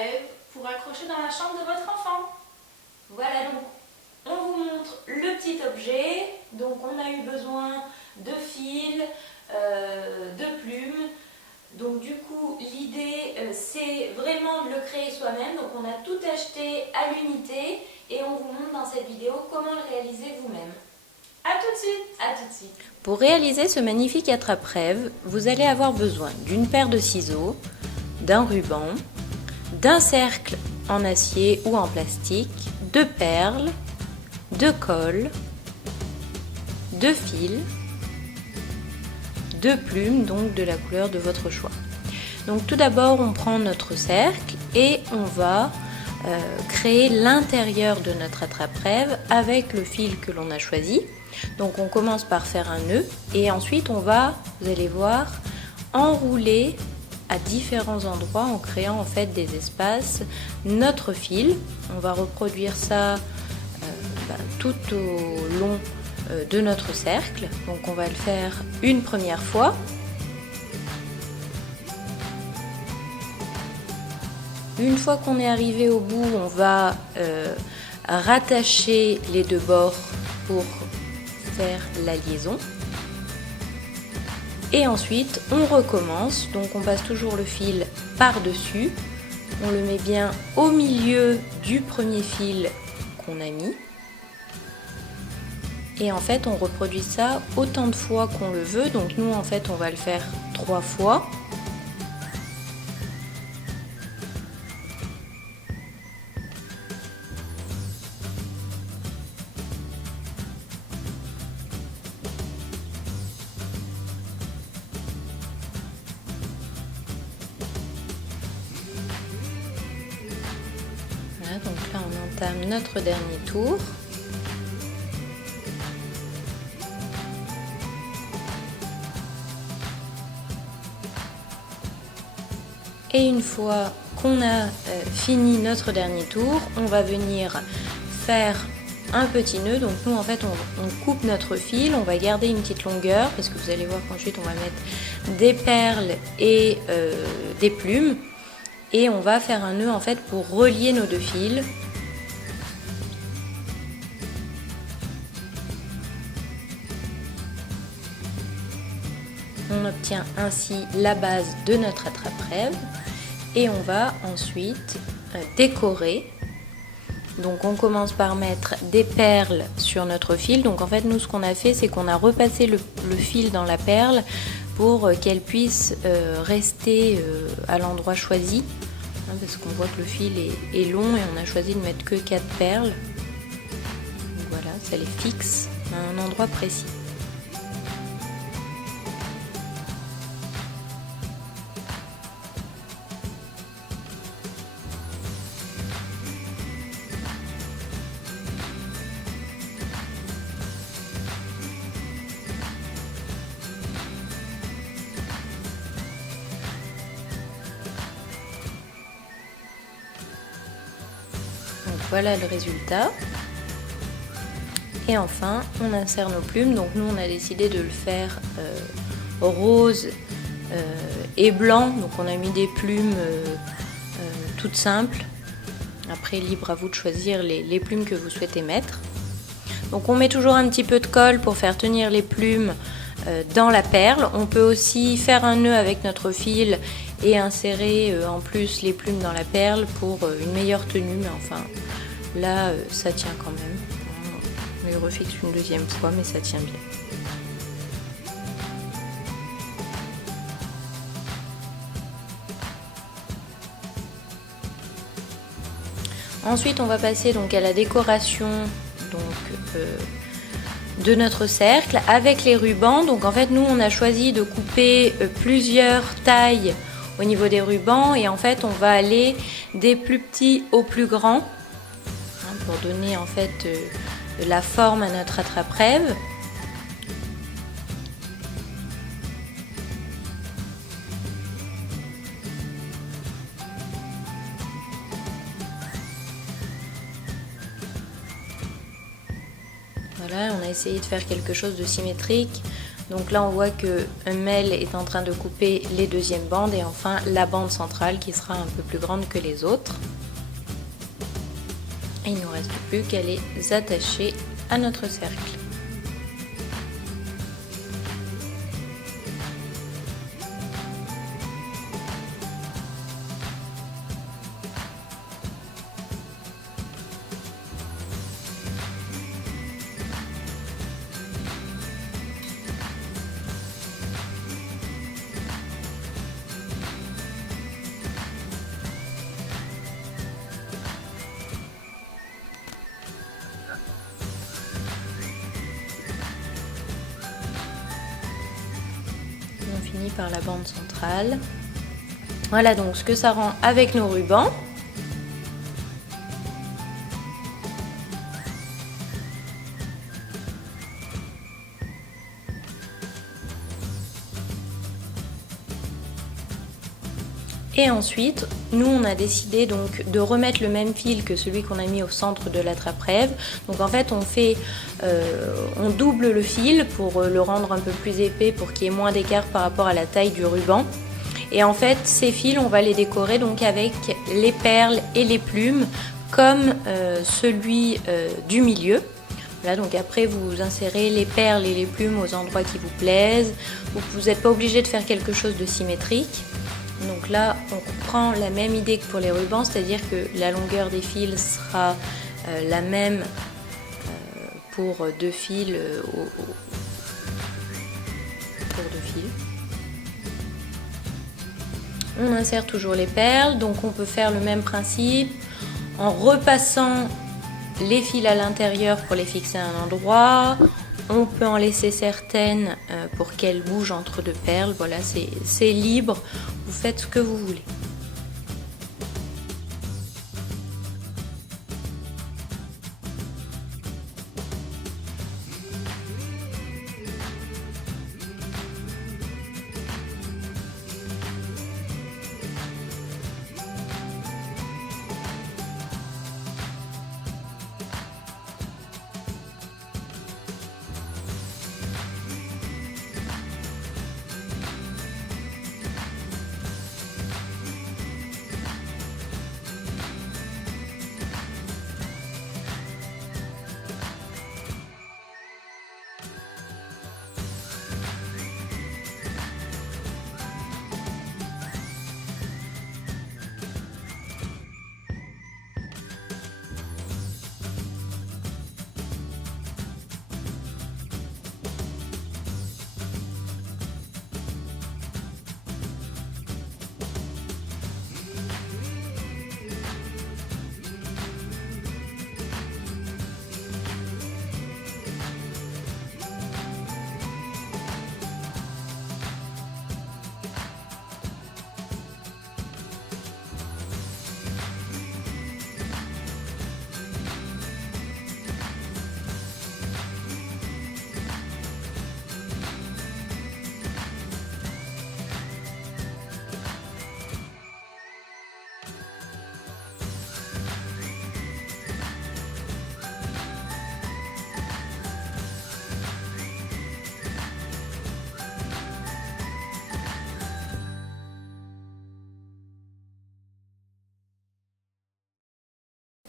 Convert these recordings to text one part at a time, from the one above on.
attrape-rêve pour accrocher dans la chambre de votre enfant. Voilà, donc on vous montre le petit objet. Donc on a eu besoin de fils, de plumes. Donc du coup l'idée c'est vraiment de le créer soi-même. Donc on a tout acheté à l'unité et on vous montre dans cette vidéo comment le réaliser vous-même. A tout de suite. À tout de suite. Pour réaliser ce magnifique attrape-rêve, vous allez avoir besoin d'une paire de ciseaux, d'un ruban, d'un cercle en acier ou en plastique, de perles, de colle, de fil, de plumes, donc de la couleur de votre choix. Donc tout d'abord on prend notre cercle et on va créer l'intérieur de notre attrape-rêve avec le fil que l'on a choisi. Donc on commence par faire un nœud et ensuite on va, vous allez voir, enrouler à différents endroits en créant en fait des espaces notre fil. On va reproduire ça tout au long de notre cercle. Donc on va le faire une première fois. Une fois qu'on est arrivé au bout, on va rattacher les deux bords pour faire la liaison. Et ensuite, on recommence. Donc on passe toujours le fil par-dessus. On le met bien au milieu du premier fil qu'on a mis. Et en fait, on reproduit ça autant de fois qu'on le veut. Donc nous, en fait, on va le faire 3 fois. Voilà, donc là, on entame notre dernier tour. Et une fois qu'on a fini notre dernier tour, on va venir faire un petit nœud. Donc nous en fait on coupe notre fil, on va garder une petite longueur parce que vous allez voir qu'ensuite on va mettre des perles et des plumes. Et on va faire un nœud en fait pour relier nos deux fils. On obtient ainsi la base de notre attrape-rêve et on va ensuite décorer. Donc on commence par mettre des perles sur notre fil. Donc en fait nous ce qu'on a fait c'est qu'on a repassé le fil dans la perle pour qu'elle puisse rester à l'endroit choisi. Parce qu'on voit que le fil est long et on a choisi de mettre que 4 perles. Donc voilà, ça les fixe à un endroit précis. Donc voilà le résultat. Et enfin, on insère nos plumes. Donc nous, on a décidé de le faire rose et blanc. Donc on a mis des plumes toutes simples. Après, libre à vous de choisir les plumes que vous souhaitez mettre. Donc on met toujours un petit peu de colle pour faire tenir les plumes dans la perle. On peut aussi faire un nœud avec notre fil et insérer en plus les plumes dans la perle pour une meilleure tenue. Mais enfin, là, ça tient quand même. On le refixe une deuxième fois, mais ça tient bien. Ensuite, on va passer donc à la décoration de notre cercle avec les rubans. Donc en fait, nous, on a choisi de couper plusieurs tailles au niveau des rubans et en fait, on va aller des plus petits aux plus grands pour donner en fait la forme à notre attrape-rêve. Voilà, on a essayé de faire quelque chose de symétrique Donc là on voit que Mel est en train de couper les deuxièmes bandes et enfin la bande centrale qui sera un peu plus grande que les autres. Et il ne nous reste plus qu'à les attacher à notre cercle. On finit par la bande centrale. Voilà donc ce que ça rend avec nos rubans. Et ensuite, nous on a décidé donc de remettre le même fil que celui qu'on a mis au centre de la trappe-rêve. Donc en fait on double le fil pour le rendre un peu plus épais pour qu'il y ait moins d'écart par rapport à la taille du ruban. Et en fait ces fils on va les décorer donc avec les perles et les plumes comme celui du milieu. Là, donc après vous insérez les perles et les plumes aux endroits qui vous plaisent. Vous n'êtes pas obligé de faire quelque chose de symétrique. Donc là, on reprend la même idée que pour les rubans, c'est-à-dire que la longueur des fils sera la même pour deux fils pour deux fils. On insère toujours les perles, donc on peut faire le même principe en repassant les fils à l'intérieur pour les fixer à un endroit. On peut en laisser certaines pour qu'elles bougent entre deux perles. Voilà, c'est libre, vous faites ce que vous voulez.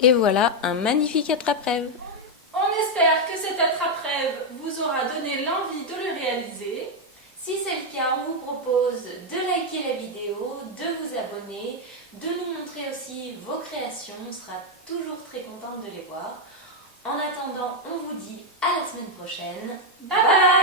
Et voilà un magnifique attrape-rêve. On espère que cet attrape-rêve vous aura donné l'envie de le réaliser. Si c'est le cas, on vous propose de liker la vidéo, de vous abonner, de nous montrer aussi vos créations. On sera toujours très contente de les voir. En attendant, on vous dit à la semaine prochaine. Bye bye!